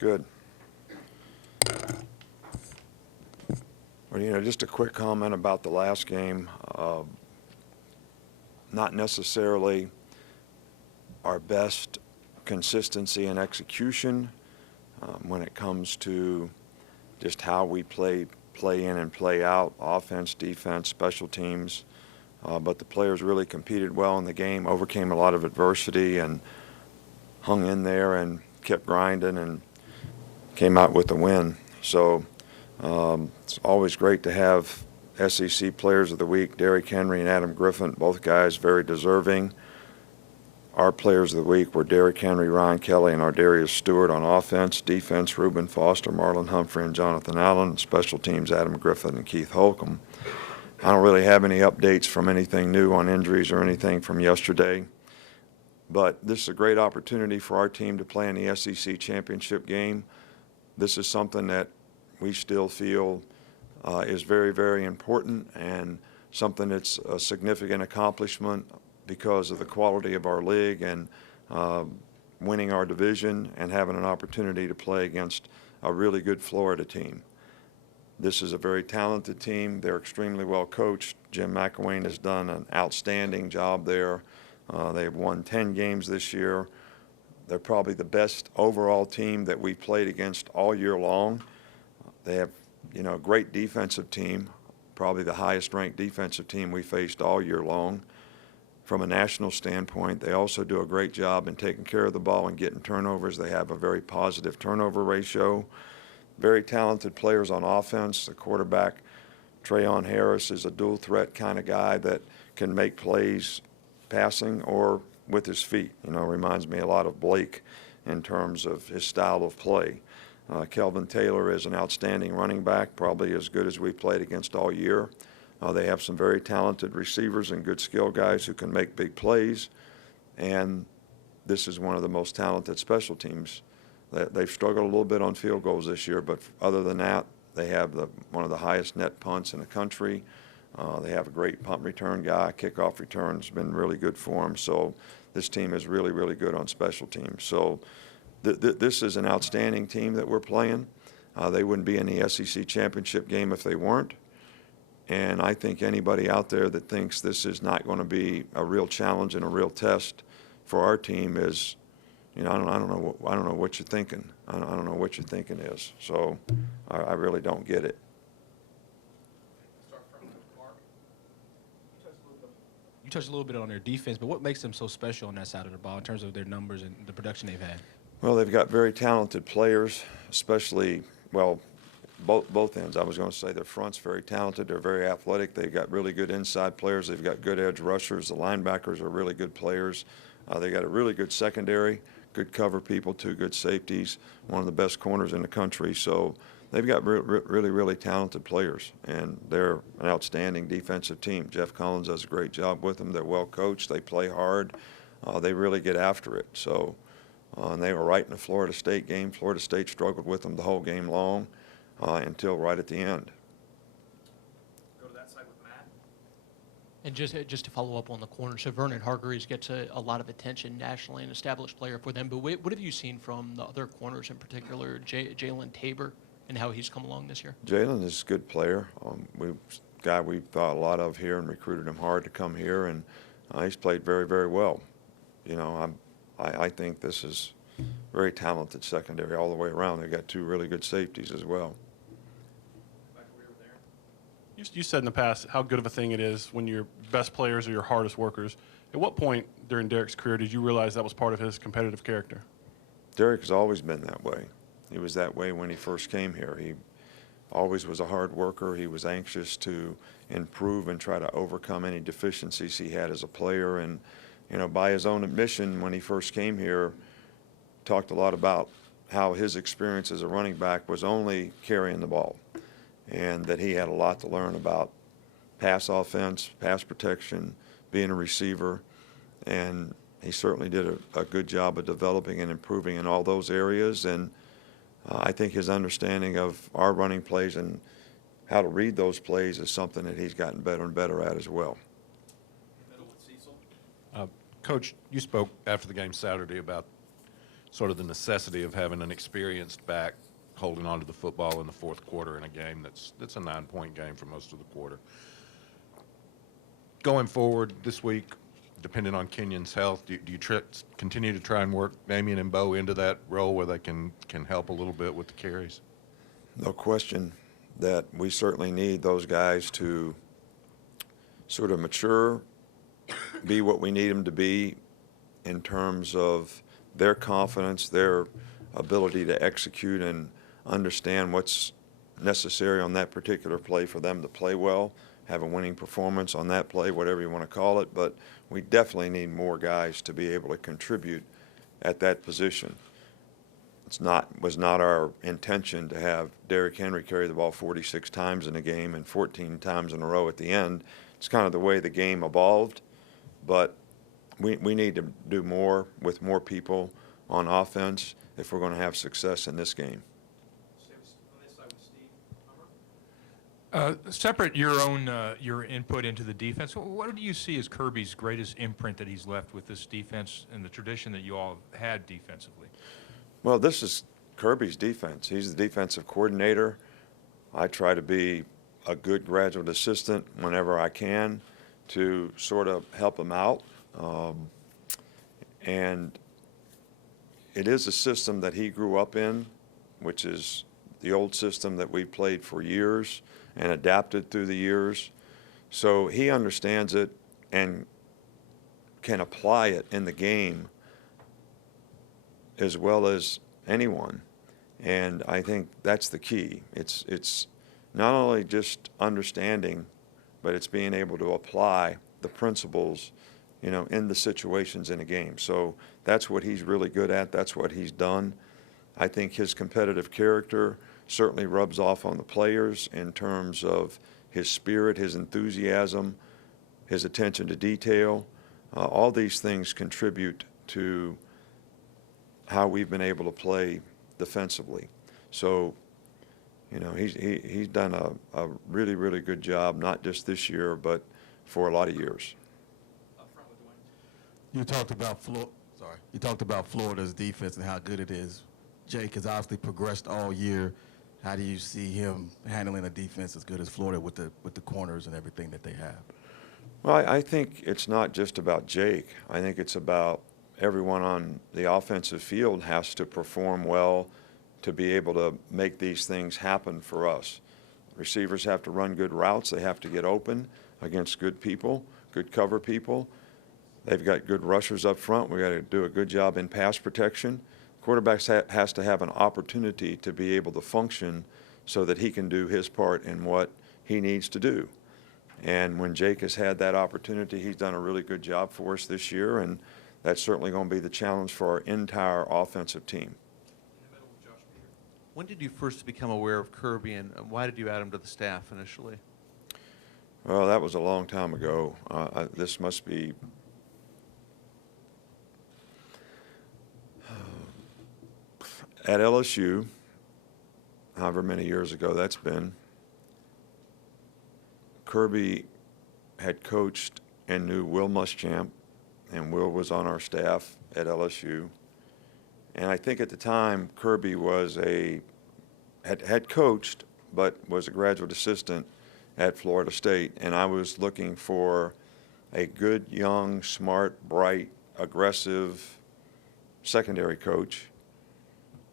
Good. Well, just a quick comment about the last game. Not necessarily our best consistency and execution when it comes to just how we play in and play out, offense, defense, special teams. But the players really competed well in the game, overcame a lot of adversity, and hung in there and kept grinding and came out with a win. So it's always great to have SEC Players of the Week, Derrick Henry and Adam Griffin, both guys very deserving. Our Players of the Week were Derrick Henry, Ryan Kelly, and Ardarius Stewart on offense. Defense, Reuben Foster, Marlon Humphrey, and Jonathan Allen. Special teams, Adam Griffin and Keith Holcomb. I don't really have any updates from anything new on injuries or anything from yesterday. But this is a great opportunity for our team to play in the SEC championship game. This is something that we still feel is very, very important, and something that's a significant accomplishment because of the quality of our league and winning our division and having an opportunity to play against a really good Florida team. This is a very talented team. They're extremely well coached. Jim McElwain has done an outstanding job there. They've won 10 games this year. They're probably the best overall team that we've played against all year long. They have, a great defensive team, probably the highest ranked defensive team we faced all year long. From a national standpoint, they also do a great job in taking care of the ball and getting turnovers. They have a very positive turnover ratio. Very talented players on offense. The quarterback, Trayon Harris, is a dual threat kind of guy that can make plays passing or with his feet. Reminds me a lot of Blake in terms of his style of play. Kelvin Taylor is an outstanding running back, probably as good as we played against all year. They have some very talented receivers and good skill guys who can make big plays. And this is one of the most talented special teams. They've struggled a little bit on field goals this year, but other than that, they have one of the highest net punts in the country. They have a great punt return guy. Kickoff return's been really good for them. So this team is really, really good on special teams. So this is an outstanding team that we're playing. They wouldn't be in the SEC championship game if they weren't. And I think anybody out there that thinks this is not going to be a real challenge and a real test for our team is, I don't know what you're thinking. I don't know what your thinking is. So I really don't get it. You touched a little bit on their defense, but what makes them so special on that side of the ball in terms of their numbers and the production they've had? Well, they've got very talented players, especially, both ends. I was going to say their front's very talented. They're very athletic. They've got really good inside players. They've got good edge rushers. The linebackers are really good players. They got a really good secondary, good cover people, two good safeties, one of the best corners in the country. So they've got really, really talented players, and they're an outstanding defensive team. Jeff Collins does a great job with them. They're well coached. They play hard. They really get after it. So and they were right in the Florida State game. Florida State struggled with them the whole game long until right at the end. Go to that side with Matt. And just to follow up on the corner, so Vernon Hargreaves gets a lot of attention nationally, an established player for them. But what have you seen from the other corners, in particular, Jalen Tabor, and how he's come along this year? Jalen is a good player. Guy we thought a lot of here and recruited him hard to come here, and he's played very, very well. I think this is very talented secondary all the way around. They've got two really good safeties as well. You said in the past how good of a thing it is when your best players are your hardest workers. At what point during Derrick's career did you realize that was part of his competitive character? Derrick has always been that way. He was that way when he first came here. He always was a hard worker. He was anxious to improve and try to overcome any deficiencies he had as a player. And, by his own admission, when he first came here, talked a lot about how his experience as a running back was only carrying the ball, and that he had a lot to learn about pass offense, pass protection, being a receiver. And he certainly did a good job of developing and improving in all those areas. And I think his understanding of our running plays and how to read those plays is something that he's gotten better and better at as well. Middle with Cecil. Coach, you spoke after the game Saturday about sort of the necessity of having an experienced back holding on to the football in the fourth quarter in a game that's a 9-point game for most of the quarter. Going forward this week, depending on Kenyon's health, do you continue to try and work Damian and Bo into that role where they can help a little bit with the carries? No question that we certainly need those guys to sort of mature, be what we need them to be in terms of their confidence, their ability to execute and understand what's necessary on that particular play for them to play well, have a winning performance on that play, whatever you want to call it. But we definitely need more guys to be able to contribute at that position. Was not our intention to have Derrick Henry carry the ball 46 times in a game and 14 times in a row at the end. It's kind of the way the game evolved, but we need to do more with more people on offense if we're going to have success in this game. Stay on this side with Steve. Hummer? Separate your input into the defense. What do you see as Kirby's greatest imprint that he's left with this defense and the tradition that you all have had defensively? Well, this is Kirby's defense. He's the defensive coordinator. I try to be a good graduate assistant whenever I can to sort of help him out. And it is a system that he grew up in, which is the old system that we played for years and adapted through the years. So he understands it and can apply it in the game as well as anyone. And I think that's the key. It's not only just understanding, but it's being able to apply the principles, in the situations in a game. So that's what he's really good at. That's what he's done. I think his competitive character certainly rubs off on the players in terms of his spirit, his enthusiasm, his attention to detail. All these things contribute to how we've been able to play defensively. So, he's done a really, really good job, not just this year, but for a lot of years. Up front with Dwayne. You talked about Florida's defense and how good it is. Jake has obviously progressed all year. How do you see him handling a defense as good as Florida with the corners and everything that they have? Well, I think it's not just about Jake. I think it's about everyone on the offensive field has to perform well to be able to make these things happen for us. Receivers have to run good routes. They have to get open against good people, good cover people. They've got good rushers up front. We got to do a good job in pass protection. Quarterback has to have an opportunity to be able to function so that he can do his part in what he needs to do. And when Jake has had that opportunity, he's done a really good job for us this year, and that's certainly going to be the challenge for our entire offensive team. In the middle with Josh Peter. When did you first become aware of Kirby, and why did you add him to the staff initially? Well, that was a long time ago. This must be at LSU, however many years ago that's been. Kirby had coached and knew Will Muschamp, and Will was on our staff at LSU. And I think at the time Kirby was had coached, but was a graduate assistant at Florida State. And I was looking for a good, young, smart, bright, aggressive secondary coach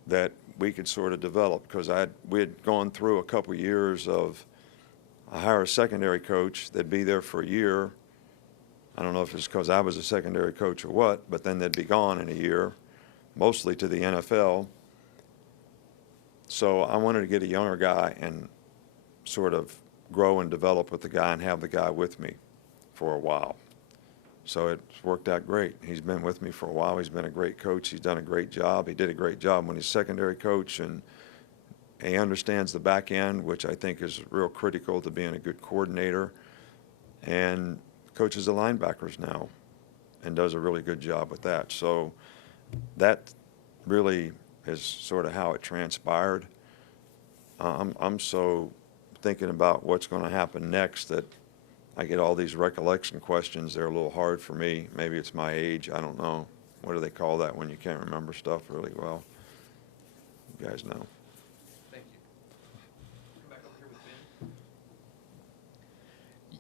that we could sort of develop, because we had gone through a couple years of I hire a secondary coach that'd be there for a year. I don't know if it's because I was a secondary coach or what, but then they'd be gone in a year, mostly to the NFL. So I wanted to get a younger guy and sort of grow and develop with the guy and have the guy with me for a while. So it's worked out great. He's been with me for a while. He's been a great coach. He's done a great job. He did a great job when he's secondary coach, and he understands the back end, which I think is real critical to being a good coordinator, and coaches the linebackers now and does a really good job with that. So that really is sort of how it transpired. I'm so thinking about what's going to happen next that I get all these recollection questions. They're a little hard for me. Maybe it's my age. I don't know what do they call that when you can't remember stuff really well? You guys know. Thank you. Come back over here with Ben.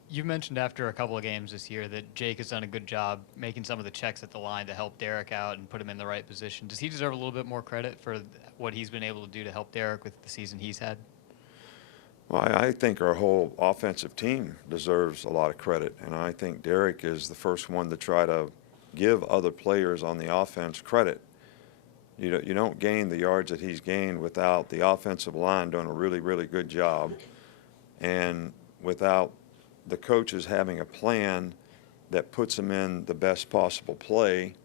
You've mentioned after a couple of games this year that Jake has done a good job making some of the checks at the line to help Derek out and put him in the right position. Does he deserve a little bit more credit for what he's been able to do to help Derek with the season he's had? Well, I think our whole offensive team deserves a lot of credit, and I think Derek is the first one to try to give other players on the offense credit. You don't gain the yards that he's gained without the offensive line doing a really, really good job, and without the coaches having a plan that puts them in the best possible play,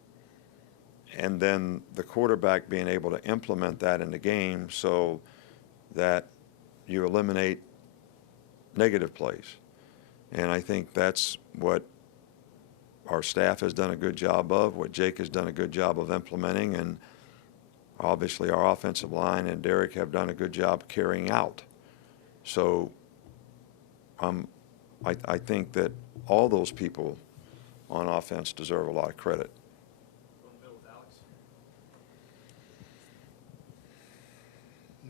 and then the quarterback being able to implement that in the game so that you eliminate negative plays. And I think that's what our staff has done a good job of, what Jake has done a good job of implementing, and obviously our offensive line and Derek have done a good job carrying out. So I think that all those people on offense deserve a lot of credit. Go in the middle with Alex.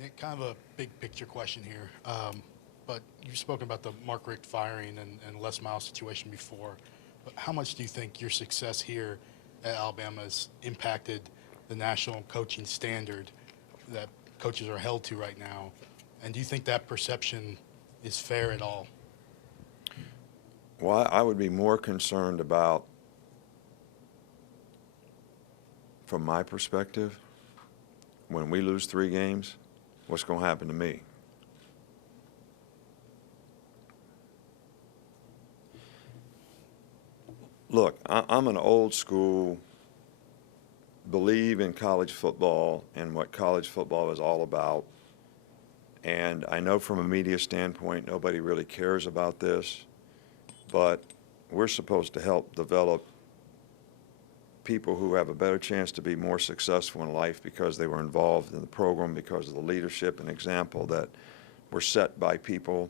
Nick, kind of a big picture question here, but you've spoken about the Mark Richt firing and Les Miles situation before. But how much do you think your success here at Alabama has impacted the national coaching standard that coaches are held to right now? And do you think that perception is fair at all? Well, I would be more concerned about, from my perspective, when we lose 3 games, what's going to happen to me? Look, I'm an old school, believe in college football and what college football is all about. And I know from a media standpoint, nobody really cares about this, but we're supposed to help develop people who have a better chance to be more successful in life because they were involved in the program, because of the leadership and example that were set by people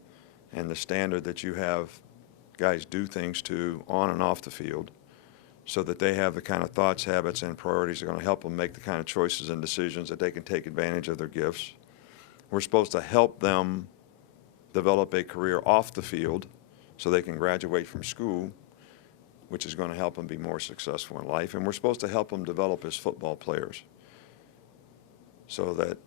and the standard that you have guys do things to on and off the field, so that they have the kind of thoughts, habits, and priorities that are going to help them make the kind of choices and decisions that they can take advantage of their gifts. We're supposed to help them develop a career off the field so they can graduate from school, which is going to help them be more successful in life. And we're supposed to help them develop as football players so that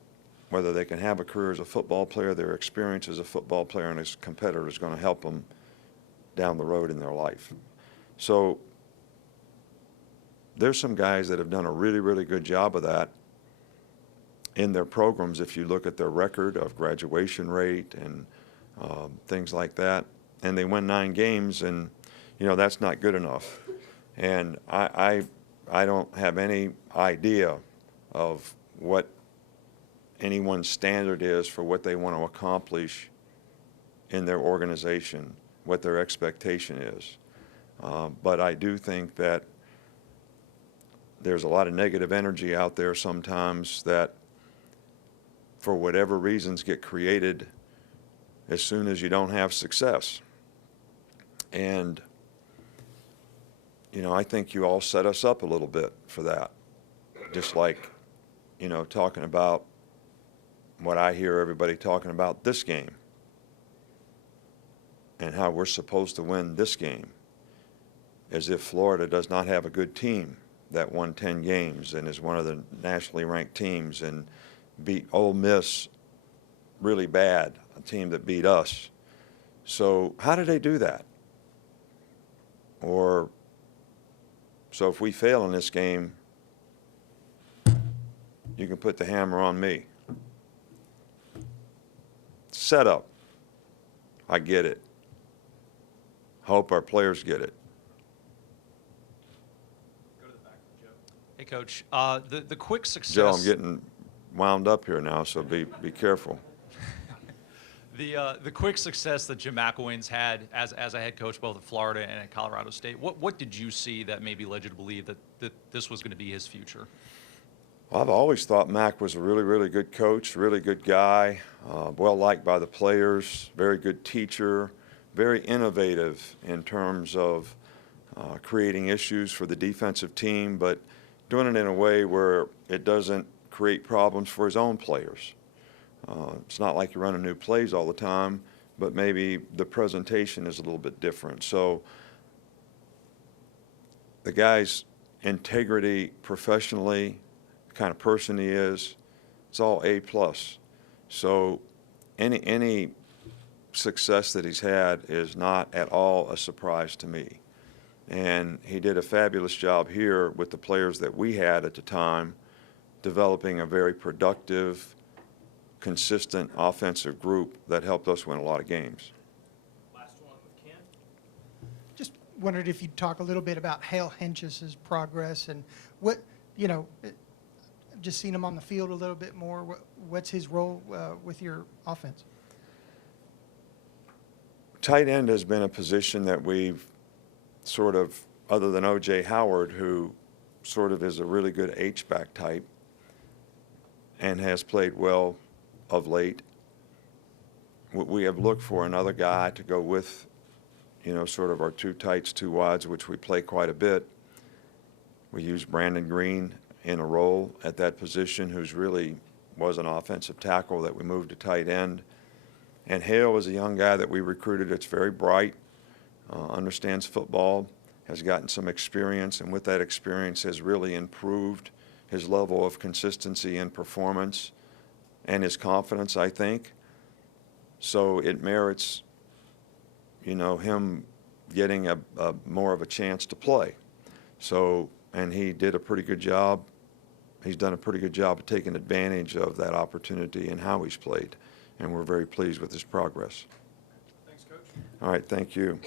whether they can have a career as a football player, their experience as a football player and as a competitor is going to help them down the road in their life. So there's some guys that have done a really, really good job of that in their programs if you look at their record of graduation rate and things like that. And they win 9 games, and, you know, that's not good enough. And I don't have any idea of what anyone's standard is for what they want to accomplish in their organization, what their expectation is. But I do think that there's a lot of negative energy out there sometimes that, for whatever reasons, get created as soon as you don't have success. And, you know, I think you all set us up a little bit for that. Just like, you know, talking about what I hear everybody talking about this game and how we're supposed to win this game, as if Florida does not have a good team that won 10 games and is one of the nationally ranked teams and beat Ole Miss really bad, a team that beat us. So how did they do that? Or, so if we fail in this game, you can put the hammer on me. Setup. I get it. Hope our players get it. Go to the back, Joe. Hey, Coach. The quick success. Joe, I'm getting wound up here now, so be careful. The quick success that Jim McElwain's had as a head coach both at Florida and at Colorado State, what did you see that maybe led you to believe that this was going to be his future? Well, I've always thought Mac was a really, really good coach, really good guy, well liked by the players, very good teacher, very innovative in terms of creating issues for the defensive team, but doing it in a way where it doesn't create problems for his own players. It's not like you're running new plays all the time, but maybe the presentation is a little bit different. So the guy's integrity professionally, the kind of person he is, it's all A+. So any success that he's had is not at all a surprise to me. And he did a fabulous job here with the players that we had at the time, developing a very productive, consistent offensive group that helped us win a lot of games. Last one with Ken. Just wondered if you'd talk a little bit about Hale Hench's progress and what, just seen him on the field a little bit more. What's his role with your offense? Tight end has been a position that we've sort of, other than O.J. Howard, who sort of is a really good H-back type and has played well of late. We have looked for another guy to go with, sort of our two tights, two wides, which we play quite a bit. We use Brandon Green in a role at that position, who's really was an offensive tackle that we moved to tight end. And Hale was a young guy that we recruited that's very bright, understands football, has gotten some experience, and with that experience has really improved his level of consistency and performance and his confidence, I think. So it merits, him getting a more of a chance to play. So, and he did a pretty good job. He's done a pretty good job of taking advantage of that opportunity and how he's played. And we're very pleased with his progress. Thanks, Coach. All right, thank you.